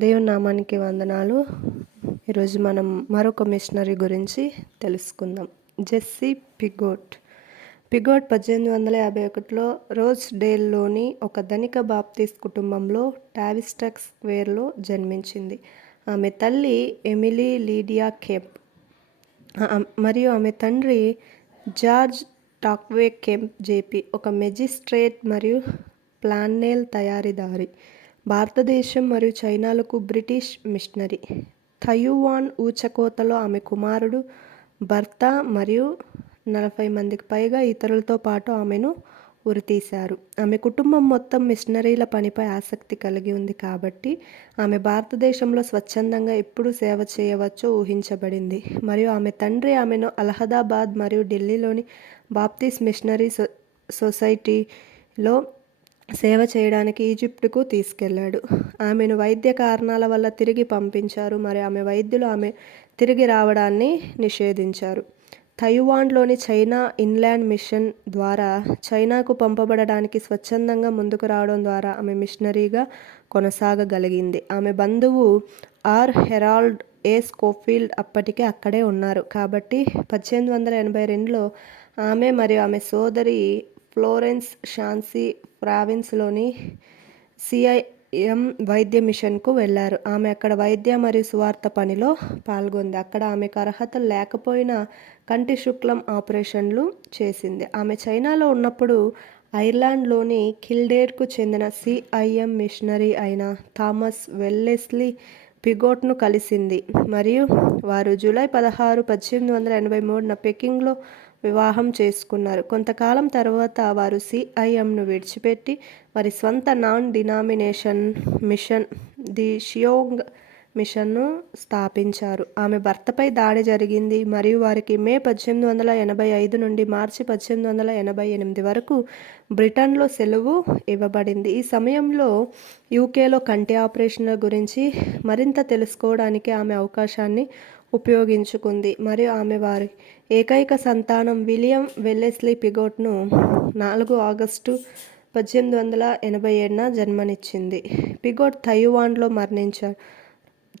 దేవుని నామానికి వందనాలు. ఈరోజు మనం మరొక మిషనరీ గురించి తెలుసుకుందాం. జెస్సీ పిగోట్. 1851లో రోజ్డేల్లోని ఒక ధనిక బాప్టిస్ట్ కుటుంబంలో టావిస్టన్ స్క్వేర్లో జన్మించింది. ఆమె తల్లి ఎమిలీ లీడియా కెంప్ మరియు ఆమె తండ్రి జార్జ్ టాక్వే కెంప్ జేపీ ఒక మెజిస్ట్రేట్ మరియు ప్లాన్నెల్ తయారీదారి. భారతదేశం మరియు చైనాలకు బ్రిటిష్ మిషనరీ. తైవాన్ ఊచకోతలో ఆమె కుమారుడు, భర్త మరియు 40 మందికి పైగా ఇతరులతో పాటు ఆమెను ఉరితీశారు. ఆమె కుటుంబం మొత్తం మిషనరీల పనిపై ఆసక్తి కలిగి ఉంది కాబట్టి ఆమె భారతదేశంలో స్వచ్ఛందంగా ఎప్పుడు సేవ చేయవచ్చో ఊహించబడింది. మరియు ఆమె తండ్రి ఆమెను అలహాబాద్ మరియు ఢిల్లీలోని బాప్టిస్ట్ మిషనరీ సొసైటీలో సేవ చేయడానికి ఈజిప్టుకు తీసుకెళ్లాడు. ఆమెను వైద్య కారణాల వల్ల తిరిగి పంపించారు మరియు ఆమె వైద్యులు ఆమె తిరిగి రావడాన్ని నిషేధించారు. తైవాన్లోని చైనా ఇన్లాండ్ మిషన్ ద్వారా చైనాకు పంపబడడానికి స్వచ్ఛందంగా ముందుకు రావడం ద్వారా ఆమె మిషనరీగా కొనసాగగలిగింది. ఆమె బంధువు హెరాల్డ్ స్కోఫీల్డ్ అప్పటికే అక్కడే ఉన్నారు కాబట్టి 1882లో ఆమె మరియు ఆమె సోదరి ఫ్లోరెన్స్ షాన్సీ ప్రావిన్స్లోని సిఐఎం వైద్య మిషన్కు వెళ్లారు. ఆమె అక్కడ వైద్య మరియు సువార్త పనిలో పాల్గొంది. అక్కడ ఆమెకు అర్హతలు లేకపోయినా కంటి శుక్లం ఆపరేషన్లు చేసింది. ఆమె చైనాలో ఉన్నప్పుడు ఐర్లాండ్లోని కిల్డేర్కు చెందిన సిఐఎం మిషనరీ అయిన థామస్ వెల్లెస్లీ పిగోట్ను కలిసింది మరియు వారు జూలై 16, 1883న పెకింగ్లో వివాహం చేసుకున్నారు. కొంతకాలం తర్వాత వారు సిఐఎంను విడిచిపెట్టి వారి స్వంత నాన్ డినామినేషన్ మిషన్ ది షియోంగ్ మిషన్ను స్థాపించారు. ఆమె భర్తపై దాడి జరిగింది మరియు వారికి మే 1885 నుండి మార్చి 1888 వరకు బ్రిటన్లో సెలవు ఇవ్వబడింది. ఈ సమయంలో యూకేలో కంటి ఆపరేషన్ల గురించి మరింత తెలుసుకోవడానికి ఆమె అవకాశాన్ని ఉపయోగించుకుంది మరియు ఆమె వారి ఏకైక సంతానం విలియం వెల్లెస్లీ పిగోట్ను 4 ఆగస్టు 1887న జన్మనిచ్చింది. పిగోట్ తైవాన్లో మరణించారు.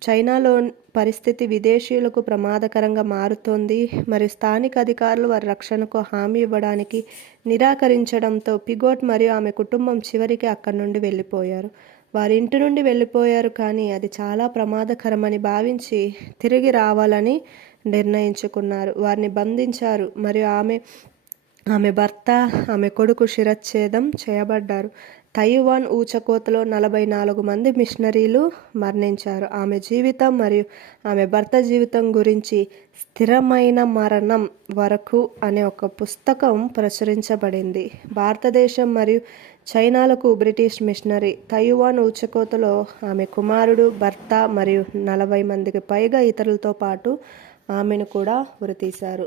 చైనాలో పరిస్థితి విదేశీయులకు ప్రమాదకరంగా మారుతోంది మరియు స్థానిక అధికారులు వారి రక్షణకు హామీ ఇవ్వడానికి నిరాకరించడంతో పిగోట్ మరియు ఆమె కుటుంబం చివరికి అక్కడి నుండి వెళ్ళిపోయారు. వారి ఇంటి నుండి వెళ్ళిపోయారు కానీ అది చాలా ప్రమాదకరమని భావించి తిరిగి రావాలని నిర్ణయించుకున్నారు. వారిని బంధించారు మరియు ఆమె భర్త, ఆమె కొడుకు శిరచ్ఛేదం చేయబడ్డారు. తైవాన్ ఊచకోతలో 44 మంది మిషనరీలు మరణించారు. ఆమె జీవితం మరియు ఆమె భర్త జీవితం గురించి స్థిరమైన మరణం వరకు అనే ఒక పుస్తకం ప్రచురించబడింది. భారతదేశం మరియు చైనాలకు బ్రిటిష్ మిషనరీ. తైవాన్ ఊచకోతలో ఆమె కుమారుడు, భర్త మరియు 40 మందికి పైగా ఇతరులతో పాటు ఆమెను కూడా ఉరితీశారు.